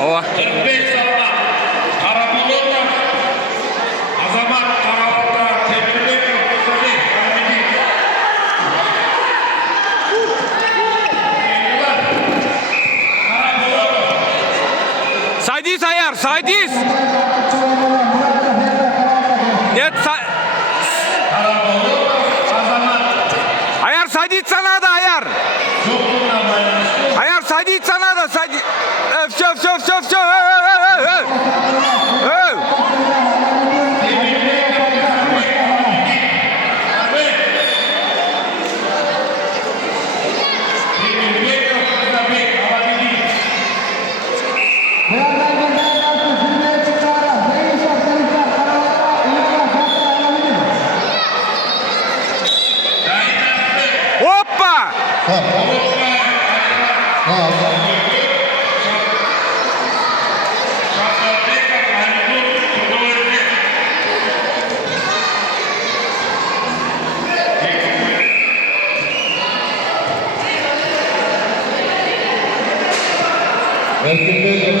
Ova. Saydis ayar, saydis. Net ayar saydis sana da ayar. Ayar saydis sana da saydis. Öf öf öf öf öf. Hoppa! Belki böyle